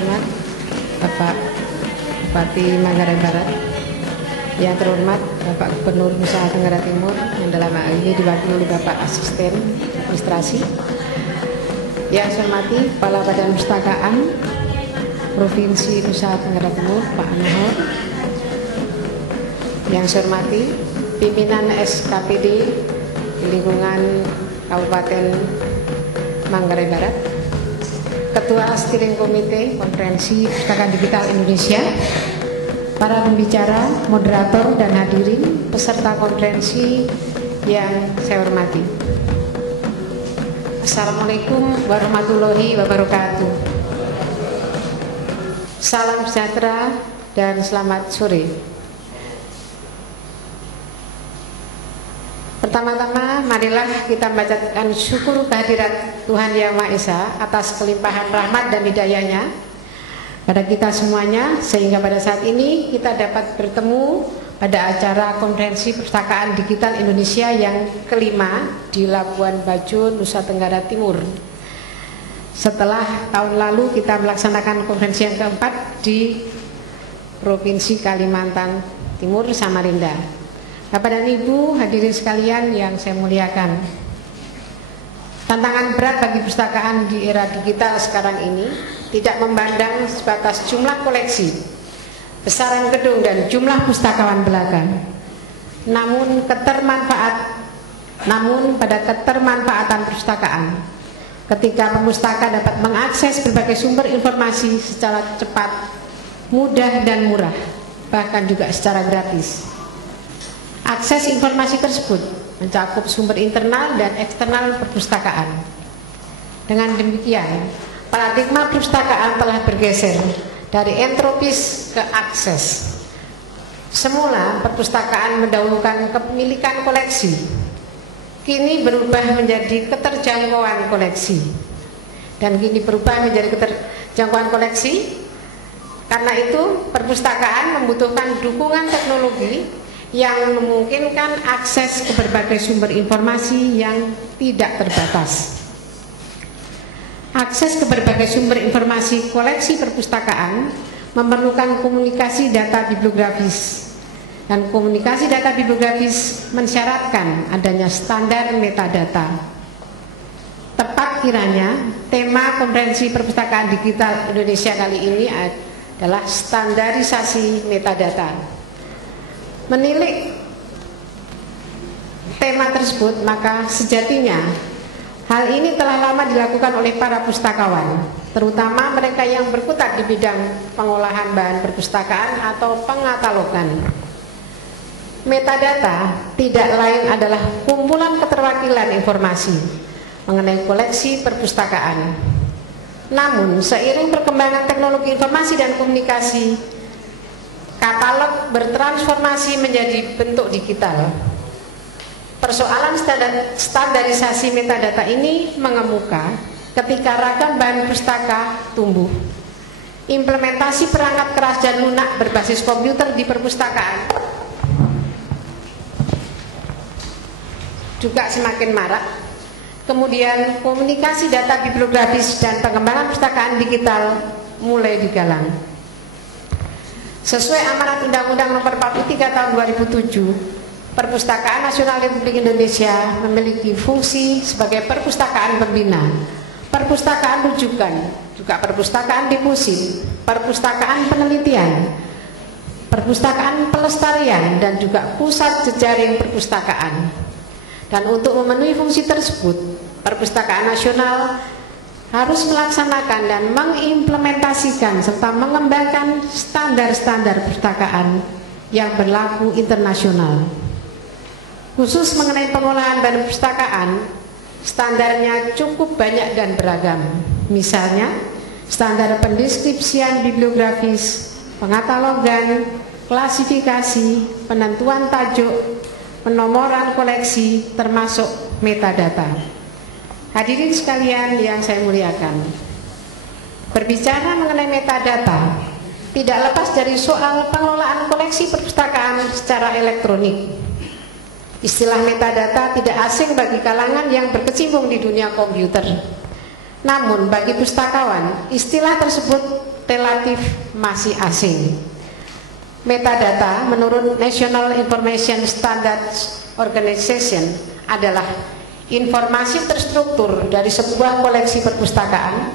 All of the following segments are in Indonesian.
terhormat Bapak Bupati Manggarai Barat, yang terhormat Bapak Gubernur Nusa Tenggara Timur, yang dalam hal ini diwakili oleh Bapak Asisten Administrasi, yang saya hormati Kepala Badan Perpustakaan Provinsi Nusa Tenggara Timur Pak Anohor, yang saya hormati pimpinan SKPD di lingkungan Kabupaten Manggarai Barat, Ketua Steering Komite Konferensi Perpustakaan Digital Indonesia, para pembicara, moderator, dan hadirin peserta konferensi yang saya hormati. Assalamualaikum warahmatullahi wabarakatuh. Salam sejahtera dan selamat sore. Pertama-tama, marilah kita membacakan syukur kehadirat Tuhan Yang Maha Esa atas kelimpahan rahmat dan hidayah-Nya pada kita semuanya, sehingga pada saat ini kita dapat bertemu pada acara Konferensi Perpustakaan Digital Indonesia yang kelima di Labuan Bajo, Nusa Tenggara Timur. Setelah tahun lalu kita melaksanakan konferensi yang keempat di Provinsi Kalimantan Timur, Samarinda. Bapak dan Ibu hadirin sekalian yang saya muliakan, tantangan berat bagi perpustakaan di era digital sekarang ini tidak memandang sebatas jumlah koleksi, besaran gedung, dan jumlah pustakawan belaka, namun pada ketermanfaatan perpustakaan. Ketika perpustaka dapat mengakses berbagai sumber informasi secara cepat, mudah, dan murah, bahkan juga secara gratis. Akses informasi tersebut mencakup sumber internal dan eksternal perpustakaan. Dengan demikian, paradigma perpustakaan telah bergeser dari entropis ke akses. Semula perpustakaan mendahulukan kepemilikan koleksi, kini berubah menjadi keterjangkauan koleksi. Dan kini berubah menjadi keterjangkauan koleksi. Karena itu, perpustakaan membutuhkan dukungan teknologi yang memungkinkan akses ke berbagai sumber informasi yang tidak terbatas. Akses ke berbagai sumber informasi koleksi perpustakaan memerlukan komunikasi data bibliografis, dan komunikasi data bibliografis mensyaratkan adanya standar metadata. Tepat kiranya tema Konferensi Perpustakaan Digital Indonesia kali ini adalah standarisasi metadata. Menilik tema tersebut, maka sejatinya hal ini telah lama dilakukan oleh para pustakawan, terutama mereka yang berkutat di bidang pengolahan bahan perpustakaan atau pengkatalogan. Metadata tidak lain adalah kumpulan keterwakilan informasi mengenai koleksi perpustakaan. Namun, seiring perkembangan teknologi informasi dan komunikasi, katalog bertransformasi menjadi bentuk digital. Persoalan standarisasi metadata ini mengemuka ketika ragam bahan pustaka tumbuh. Implementasi perangkat keras dan lunak berbasis komputer di perpustakaan juga semakin marak. Kemudian komunikasi data bibliografis dan pengembangan perpustakaan digital mulai digalang. Sesuai amanat Undang-Undang Nomor 43 Tahun 2007, Perpustakaan Nasional Republik Indonesia memiliki fungsi sebagai perpustakaan pembina, perpustakaan rujukan, juga perpustakaan difusi, perpustakaan penelitian, perpustakaan pelestarian, dan juga pusat jejaring perpustakaan. Dan untuk memenuhi fungsi tersebut, Perpustakaan Nasional harus melaksanakan dan mengimplementasikan serta mengembangkan standar-standar perpustakaan yang berlaku internasional. Khusus mengenai pengolahan bahan perpustakaan, standarnya cukup banyak dan beragam. Misalnya, standar pendeskripsian bibliografis, pengkatalogan, klasifikasi, penentuan tajuk, penomoran koleksi, termasuk metadata. Hadirin sekalian yang saya muliakan, berbicara mengenai metadata tidak lepas dari soal pengelolaan koleksi perpustakaan secara elektronik. Istilah metadata tidak asing bagi kalangan yang berkecimpung di dunia komputer. Namun bagi pustakawan, istilah tersebut relatif masih asing. Metadata menurut National Information Standards Organization adalah informasi terstruktur dari sebuah koleksi perpustakaan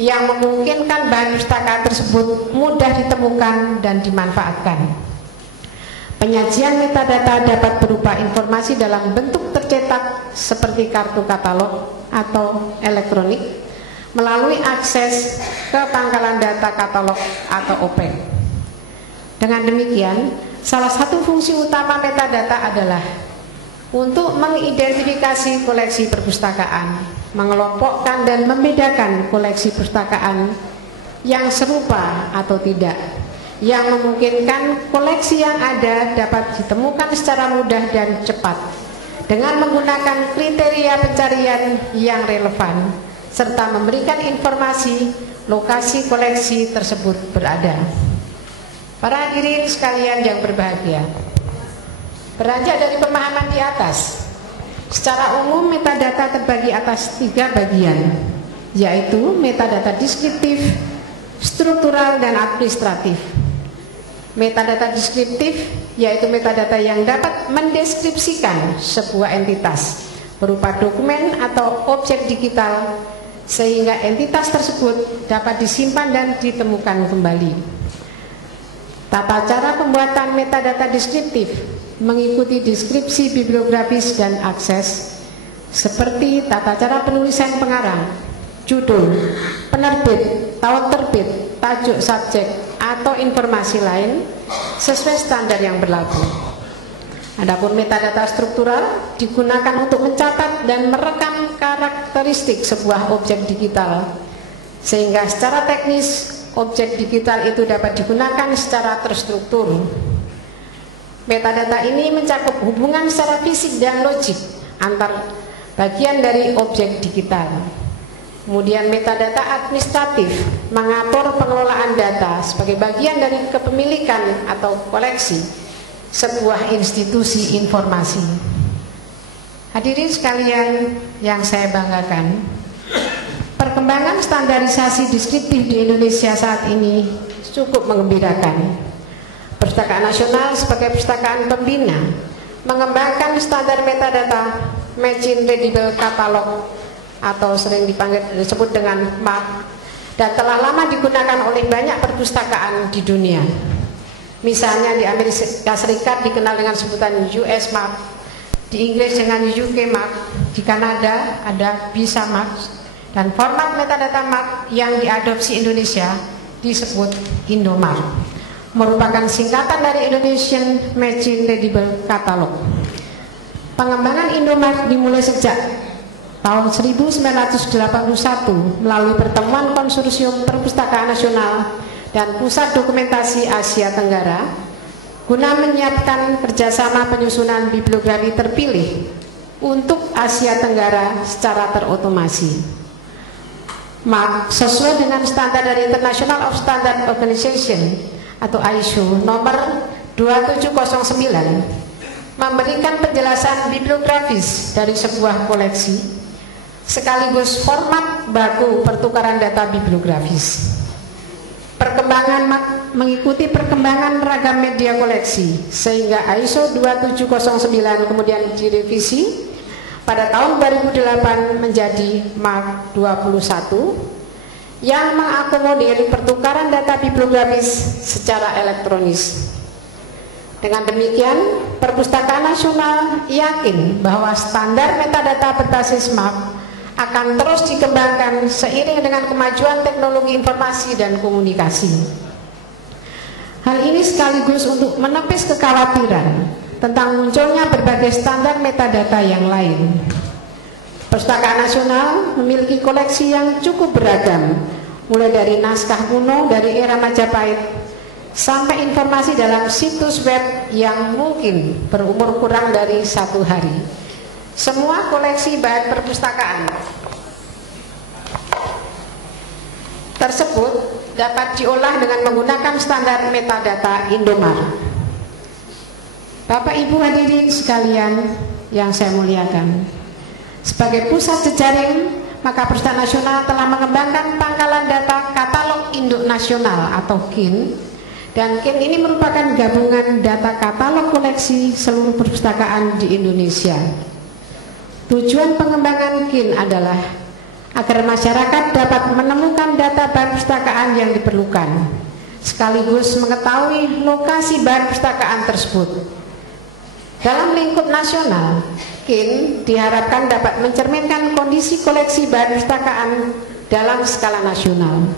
yang memungkinkan bahan pustaka tersebut mudah ditemukan dan dimanfaatkan. Penyajian metadata dapat berupa informasi dalam bentuk tercetak seperti kartu katalog atau elektronik melalui akses ke pangkalan data katalog atau OPEC. Dengan demikian, salah satu fungsi utama metadata adalah untuk mengidentifikasi koleksi perpustakaan, mengelompokkan dan membedakan koleksi perpustakaan yang serupa atau tidak, yang memungkinkan koleksi yang ada dapat ditemukan secara mudah dan cepat dengan menggunakan kriteria pencarian yang relevan serta memberikan informasi lokasi koleksi tersebut berada. Para hadirin sekalian yang berbahagia, beranjak dari pemahaman di atas, secara umum metadata terbagi atas 3 bagian, yaitu metadata deskriptif, struktural, dan administratif. Metadata deskriptif yaitu metadata yang dapat mendeskripsikan sebuah entitas berupa dokumen atau objek digital sehingga entitas tersebut dapat disimpan dan ditemukan kembali. Tata cara pembuatan metadata deskriptif mengikuti deskripsi bibliografis dan akses seperti tata cara penulisan pengarang, judul, penerbit, tahun terbit, tajuk subjek, atau informasi lain sesuai standar yang berlaku. Adapun metadata struktural digunakan untuk mencatat dan merekam karakteristik sebuah objek digital sehingga secara teknis objek digital itu dapat digunakan secara terstruktur. Metadata ini mencakup hubungan secara fisik dan logik antar bagian dari objek digital. Kemudian metadata administratif mengatur pengelolaan data sebagai bagian dari kepemilikan atau koleksi sebuah institusi informasi. Hadirin sekalian yang saya banggakan, perkembangan standarisasi deskriptif di Indonesia saat ini cukup menggembirakan. Perpustakaan Nasional sebagai perpustakaan pembina mengembangkan standar metadata Machine Readable Catalog atau sering disebut dengan MAC dan telah lama digunakan oleh banyak perpustakaan di dunia. Misalnya di Amerika Serikat dikenal dengan sebutan US MAC, di Inggris dengan UK MAC, di Kanada ada BISA MAC, dan format metadata MAC yang diadopsi Indonesia disebut Indomark, merupakan singkatan dari Indonesian Machine Readable Catalog. Pengembangan Indomark dimulai sejak tahun 1981 melalui pertemuan Konsorsium Perpustakaan Nasional dan Pusat Dokumentasi Asia Tenggara guna menyiapkan kerjasama penyusunan bibliografi terpilih untuk Asia Tenggara secara terotomasi. MAC sesuai dengan standar dari International of Standard Organization atau ISO nomor 2709 memberikan penjelasan bibliografis dari sebuah koleksi sekaligus format baku pertukaran data bibliografis. Perkembangan MAC mengikuti perkembangan ragam media koleksi sehingga ISO 2709 kemudian direvisi pada tahun 2008 menjadi MAC 21 yang mengakomodir pertukaran data bibliografis secara elektronis. Dengan demikian, Perpustakaan Nasional yakin bahwa standar metadata berbasis MAC akan terus dikembangkan seiring dengan kemajuan teknologi informasi dan komunikasi. Hal ini sekaligus untuk menepis kekhawatiran tentang munculnya berbagai standar metadata yang lain. Perpustakaan Nasional memiliki koleksi yang cukup beragam, mulai dari naskah kuno dari era Majapahit sampai informasi dalam situs web yang mungkin berumur kurang dari 1 hari. Semua koleksi bahan perpustakaan tersebut dapat diolah dengan menggunakan standar metadata Indomark. Bapak Ibu hadirin sekalian yang saya muliakan, sebagai pusat jejaring, maka Perpustakaan Nasional telah mengembangkan pangkalan data katalog induk Nasional atau KIN. Dan KIN ini merupakan gabungan data katalog koleksi seluruh perpustakaan di Indonesia. Tujuan pengembangan KIN adalah agar masyarakat dapat menemukan data bahan perpustakaan yang diperlukan, sekaligus mengetahui lokasi bahan perpustakaan tersebut. Dalam lingkup nasional, KIN diharapkan dapat mencerminkan kondisi koleksi bahan perpustakaan dalam skala nasional.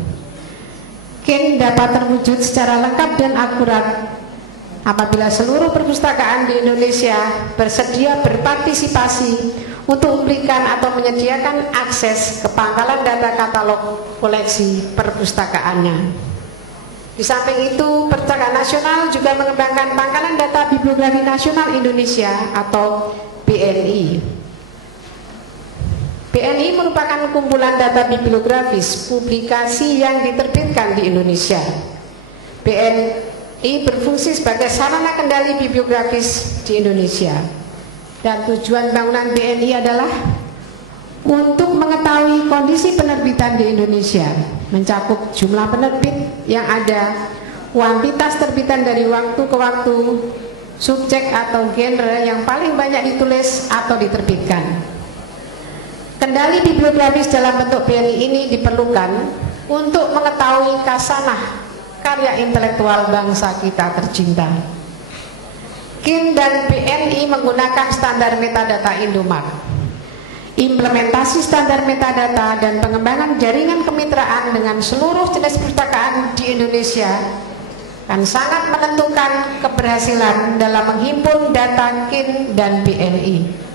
KIN dapat terwujud secara lengkap dan akurat apabila seluruh perpustakaan di Indonesia bersedia berpartisipasi untuk memberikan atau menyediakan akses ke pangkalan data katalog koleksi perpustakaannya. Di samping itu, Perpustakaan Nasional juga mengembangkan Pangkalan Data Bibliografi Nasional Indonesia atau BNI. BNI merupakan kumpulan data bibliografis publikasi yang diterbitkan di Indonesia. BNI berfungsi sebagai sarana kendali bibliografis di Indonesia. Dan tujuan bangunan BNI adalah untuk mengetahui kondisi penerbitan di Indonesia, mencakup jumlah penerbit yang ada, kuantitas terbitan dari waktu ke waktu, subjek atau genre yang paling banyak ditulis atau diterbitkan. Kendali bibliografis dalam bentuk BNI ini diperlukan untuk mengetahui kasanah karya intelektual bangsa kita tercinta. KIN dan BNI menggunakan standar metadata Indomaret. Implementasi standar metadata dan pengembangan jaringan kemitraan dengan seluruh jenis perpustakaan di Indonesia akan sangat menentukan keberhasilan dalam menghimpun data KIN dan BNI.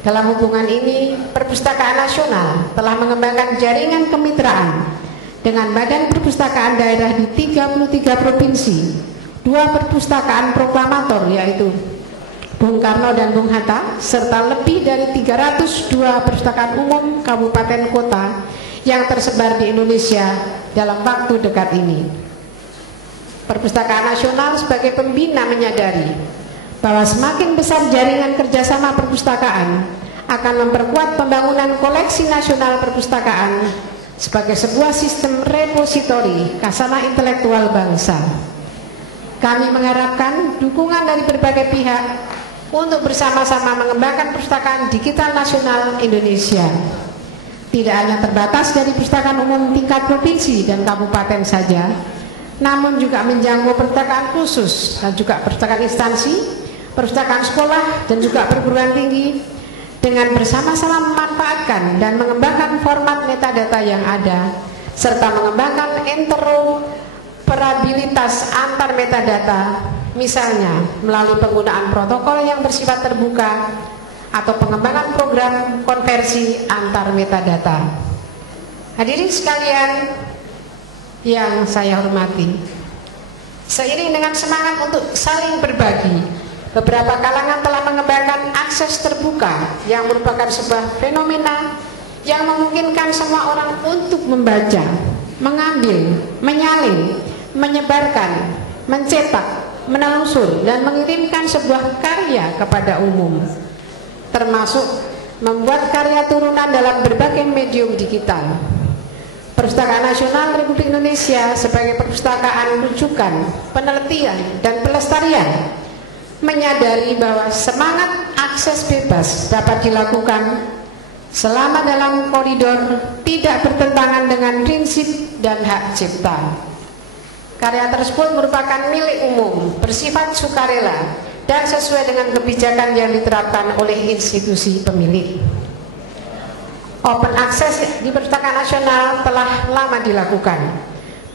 Dalam hubungan ini, Perpustakaan Nasional telah mengembangkan jaringan kemitraan dengan badan perpustakaan daerah di 33 provinsi, 2 perpustakaan proklamator yaitu Bung Karno dan Bung Hatta, serta lebih dari 302 perpustakaan umum kabupaten kota yang tersebar di Indonesia dalam waktu dekat ini. Perpustakaan Nasional sebagai pembina menyadari bahwa semakin besar jaringan kerjasama perpustakaan akan memperkuat pembangunan koleksi nasional perpustakaan sebagai sebuah sistem repositori kasanah intelektual bangsa. Kami mengharapkan dukungan dari berbagai pihak untuk bersama-sama mengembangkan perpustakaan digital nasional Indonesia. Tidak hanya terbatas dari perpustakaan umum tingkat provinsi dan kabupaten saja, namun juga menjangkau perpustakaan khusus dan juga perpustakaan instansi, perpustakaan sekolah dan juga perguruan tinggi, dengan bersama-sama memanfaatkan dan mengembangkan format metadata yang ada, serta mengembangkan interoperabilitas antar metadata, misalnya melalui penggunaan protokol yang bersifat terbuka atau pengembangan program konversi antar metadata. Hadirin sekalian yang saya hormati, seiring dengan semangat untuk saling berbagi, beberapa kalangan telah mengembangkan akses terbuka yang merupakan sebuah fenomena yang memungkinkan semua orang untuk membaca, mengambil, menyalin, menyebarkan, mencetak, menelusur dan mengirimkan sebuah karya kepada umum, termasuk membuat karya turunan dalam berbagai medium digital. Perpustakaan Nasional Republik Indonesia sebagai perpustakaan rujukan, penelitian dan pelestarian menyadari bahwa semangat akses bebas dapat dilakukan selama dalam koridor tidak bertentangan dengan prinsip dan hak cipta. Karya tersebut merupakan milik umum, bersifat sukarela, dan sesuai dengan kebijakan yang diterapkan oleh institusi pemilik. Open access di Perpustakaan Nasional telah lama dilakukan,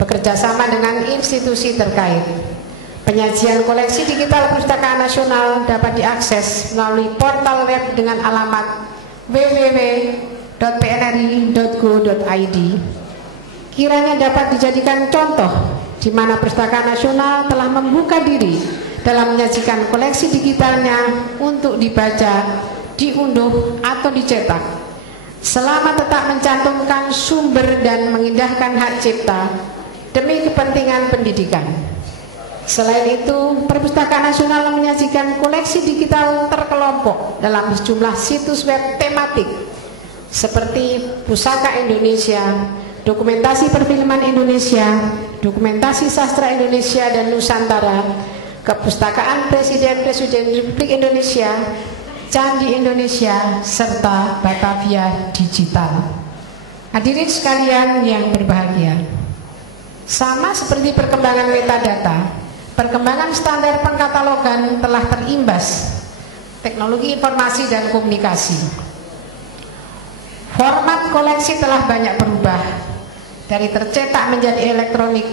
bekerja sama dengan institusi terkait. Penyajian koleksi digital Perpustakaan Nasional dapat diakses melalui portal web dengan alamat www.pnri.go.id. Kiranya dapat dijadikan contoh di mana Perpustakaan Nasional telah membuka diri dalam menyajikan koleksi digitalnya untuk dibaca, diunduh atau dicetak, selama tetap mencantumkan sumber dan mengindahkan hak cipta demi kepentingan pendidikan. Selain itu, Perpustakaan Nasional menyajikan koleksi digital terkelompok dalam sejumlah situs web tematik seperti Pusaka Indonesia, dokumentasi perfilman Indonesia, dokumentasi sastra Indonesia dan Nusantara, kepustakaan Presiden Republik Indonesia, Candi Indonesia, serta Batavia Digital. Hadirin sekalian yang berbahagia, sama seperti perkembangan metadata, perkembangan standar pengkatalogan telah terimbas teknologi informasi dan komunikasi. Format koleksi telah banyak berubah, dari tercetak menjadi elektronik.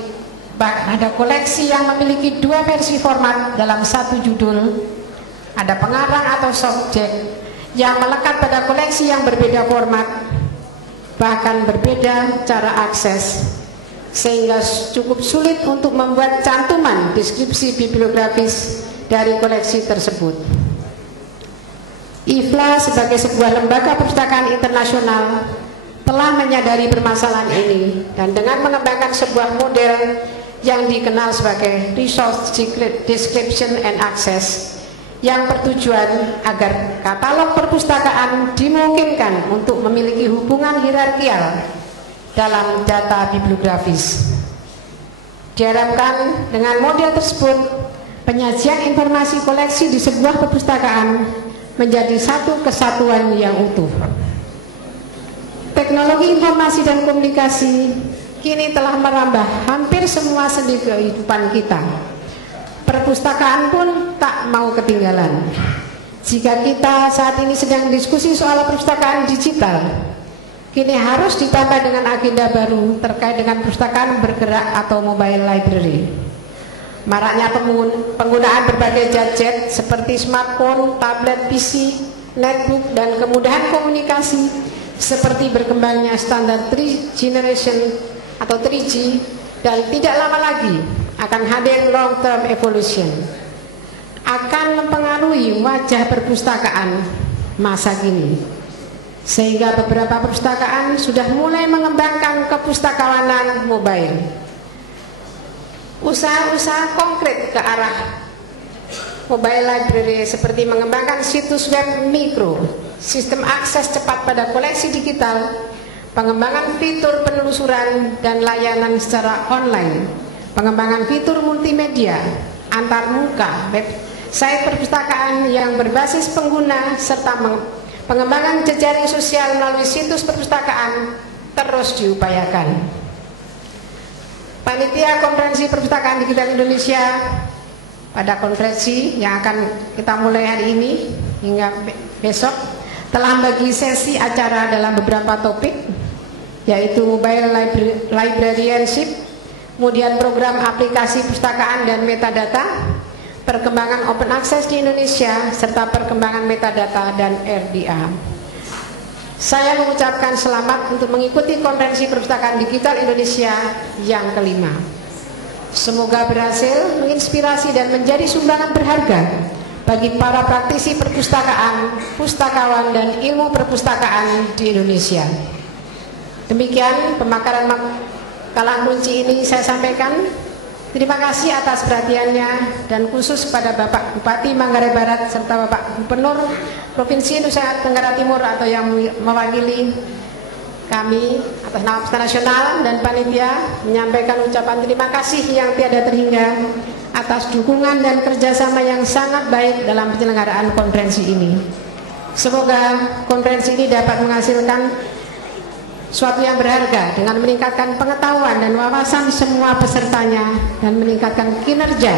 Bahkan ada koleksi yang memiliki dua versi format dalam satu judul. Ada pengarang atau subjek yang melekat pada koleksi yang berbeda format, bahkan berbeda cara akses, sehingga cukup sulit untuk membuat cantuman deskripsi bibliografis dari koleksi tersebut. IFLA sebagai sebuah lembaga perpustakaan internasional telah menyadari permasalahan ini dan dengan mengembangkan sebuah model yang dikenal sebagai Resource Description and Access yang bertujuan agar katalog perpustakaan dimungkinkan untuk memiliki hubungan hierarkial dalam data bibliografis. Diharapkan dengan model tersebut, penyajian informasi koleksi di sebuah perpustakaan menjadi satu kesatuan yang utuh. Teknologi informasi dan komunikasi kini telah merambah hampir semua sendi kehidupan kita. Perpustakaan pun tak mau ketinggalan. Jika kita saat ini sedang diskusi soal perpustakaan digital, kini harus ditambah dengan agenda baru terkait dengan perpustakaan bergerak atau mobile library. Maraknya penggunaan berbagai gadget seperti smartphone, tablet, PC, netbook, dan kemudahan komunikasi seperti berkembangnya standar 3 generation atau 3G, dan tidak lama lagi akan hadir long term evolution, akan mempengaruhi wajah perpustakaan masa kini, sehingga beberapa perpustakaan sudah mulai mengembangkan kepustakawanan mobile. Usaha-usaha konkret ke arah mobile library seperti mengembangkan situs web mikro, sistem akses cepat pada koleksi digital, pengembangan fitur penelusuran dan layanan secara online, pengembangan fitur multimedia, antarmuka, website perpustakaan yang berbasis pengguna, serta pengembangan jejaring sosial melalui situs perpustakaan terus diupayakan. Panitia Konferensi Perpustakaan Digital Indonesia pada konferensi yang akan kita mulai hari ini hingga besok telah membagi sesi acara dalam beberapa topik, yaitu mobile librarianship, kemudian program aplikasi perpustakaan dan metadata, perkembangan open access di Indonesia, serta perkembangan metadata dan RDA. Saya mengucapkan selamat untuk mengikuti Konferensi Perpustakaan Digital Indonesia yang kelima. Semoga berhasil menginspirasi dan menjadi sumbangan berharga bagi para praktisi perpustakaan, pustakawan, dan ilmu perpustakaan di Indonesia. Demikian pemakaran makalah kunci ini saya sampaikan. Terima kasih atas perhatiannya, dan khusus kepada Bapak Bupati Manggarai Barat serta Bapak Gubernur Provinsi Nusa Tenggara Timur atau yang mewakili kami atas nama Pemerintah Nasional dan panitia menyampaikan ucapan terima kasih yang tiada terhingga atas dukungan dan kerjasama yang sangat baik dalam penyelenggaraan konferensi ini. Semoga konferensi ini dapat menghasilkan suatu yang berharga dengan meningkatkan pengetahuan dan wawasan semua pesertanya dan meningkatkan kinerja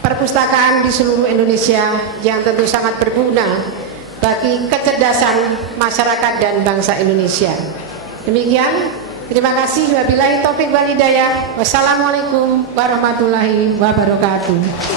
perpustakaan di seluruh Indonesia yang tentu sangat berguna bagi kecerdasan masyarakat dan bangsa Indonesia. Demikian, terima kasih. Wabillahi taufiq wal hidayah. Wassalamualaikum warahmatullahi wabarakatuh.